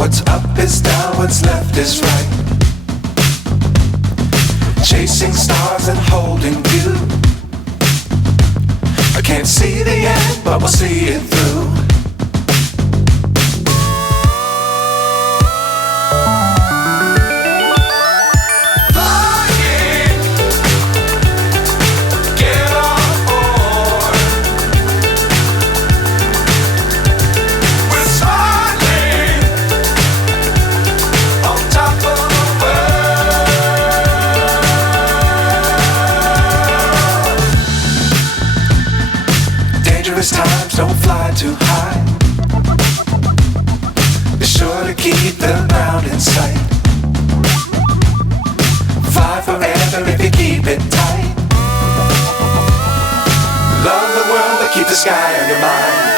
What's up is down, what's left is right. Chasing stars and holding you. I can't see the end, but we'll see it through. Times don't fly too high. Be sure to keep the ground in sight. Fly forever if you keep it tight. Love the world but keep the sky on your mind.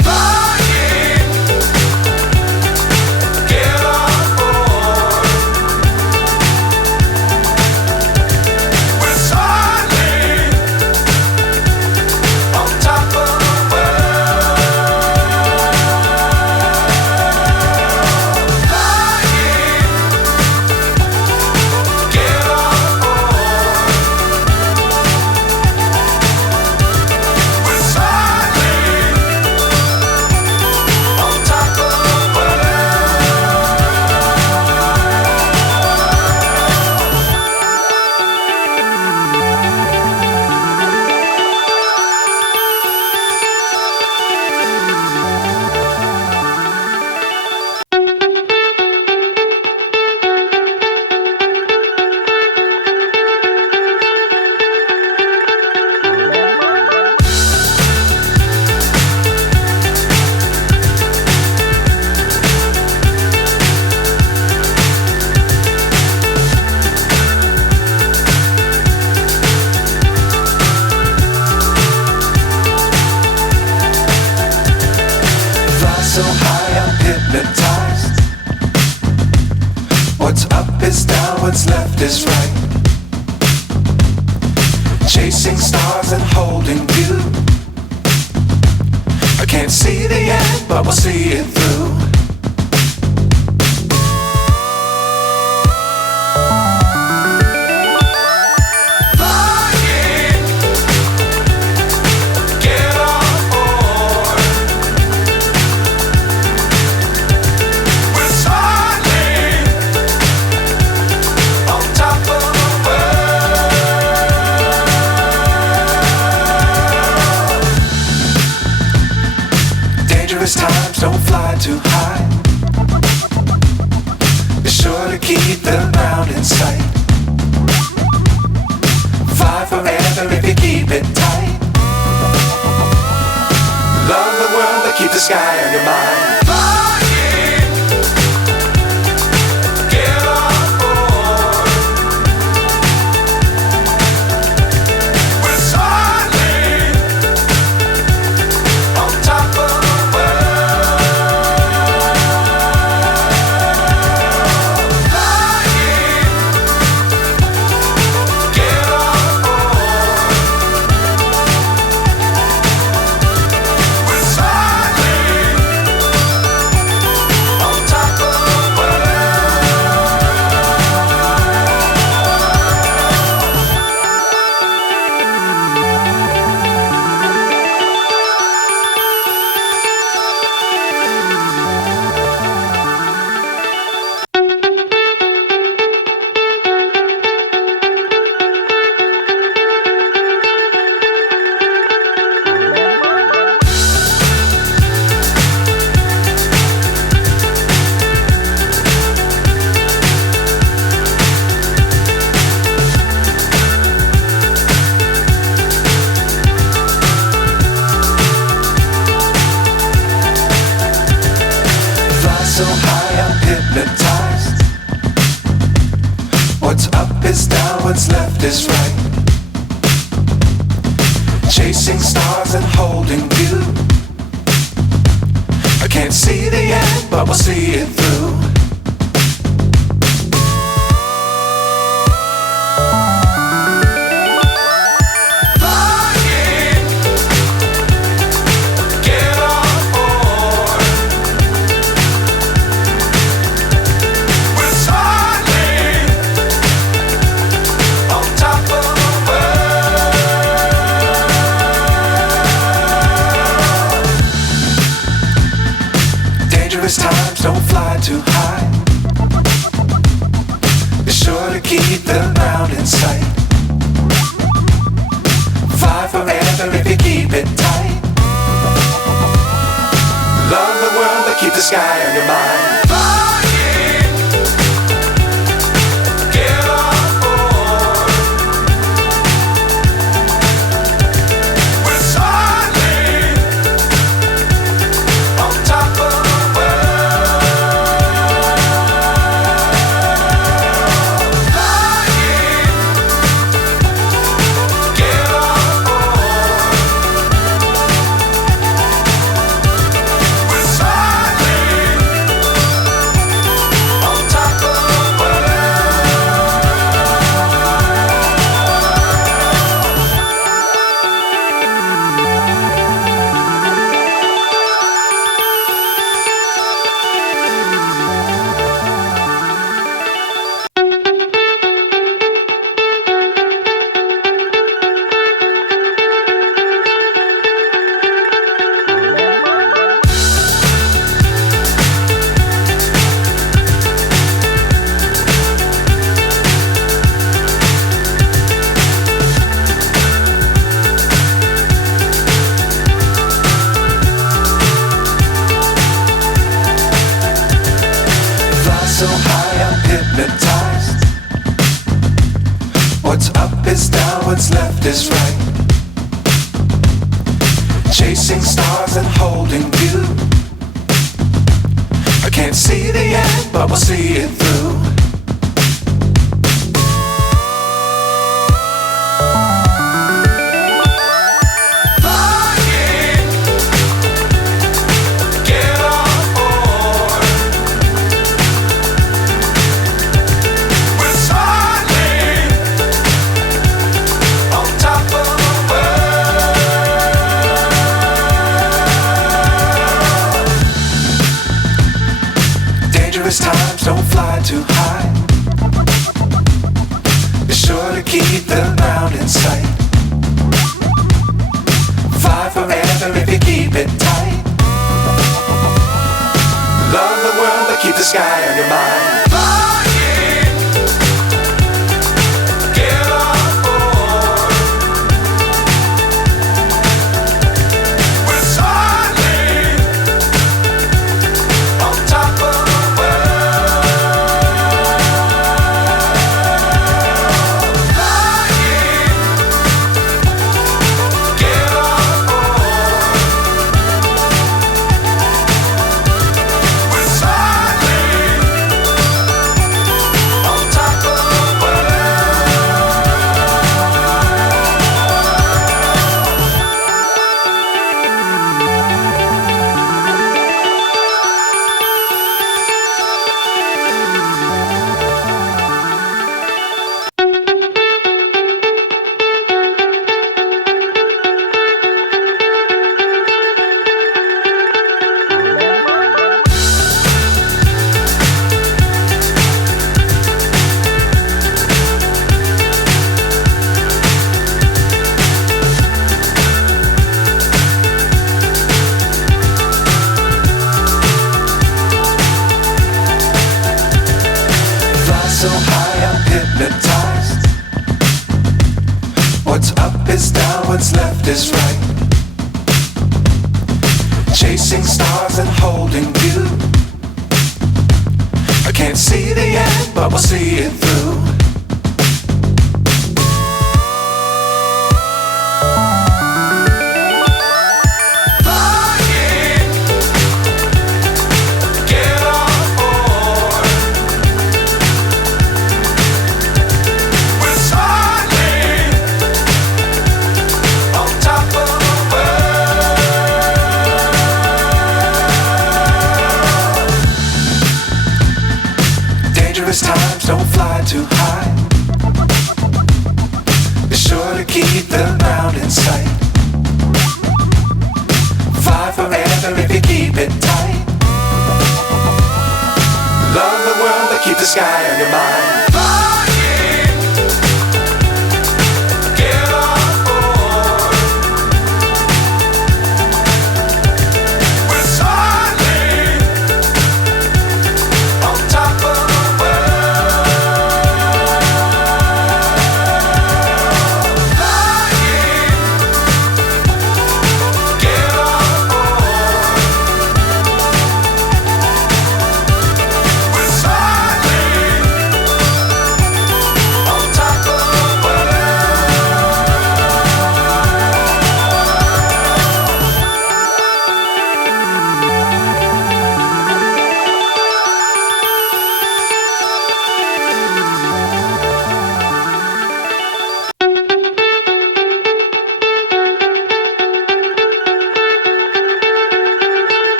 So high I'm hypnotized. What's up is down, what's left is right. Chasing stars and holding you. I can't see the end, but we'll see it through. Times don't fly too high. Be sure to keep the ground in sight. Fly forever if you keep it tight. Love the world but keep the sky on your mind. So high I'm hypnotized. What's up is down, what's left is right. Chasing stars and holding you. I can't see the end, but we'll see it through. Dangerous times, don't fly too high. Be sure to keep the ground in sight. Fly forever if you keep it tight. Love the world, but keep the sky on your mind. So high, I'm hypnotized. What's up is down, what's left is right. Chasing stars and holding you. I can't see the end, but we'll see it through. Dangerous times, don't fly too high. Be sure to keep the ground in sight. Fly forever if you keep it tight. Love the world, but keep the sky on your mind. So high, I'm hypnotized. What's up is down, what's left is right. Chasing stars and holding you. I can't see the end, but we'll see it through. Dangerous times, don't fly too high. Be sure to keep the ground in sight. Fly forever if you keep it tight. Love the world, but keep the sky on your mind.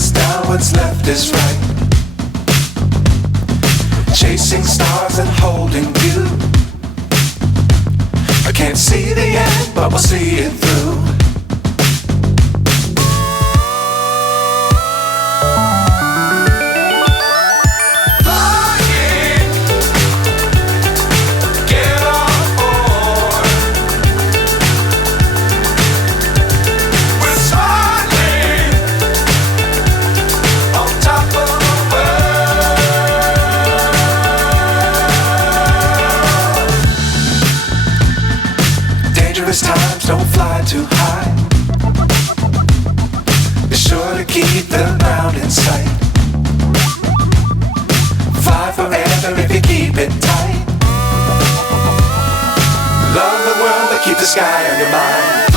is down, what's left is right. Chasing stars and holding you. I can't see the end, but we'll see it through. Dangerous times, don't fly too high. Be sure to keep the ground in sight. Fly forever if you keep it tight. Love the world, but keep the sky on your mind.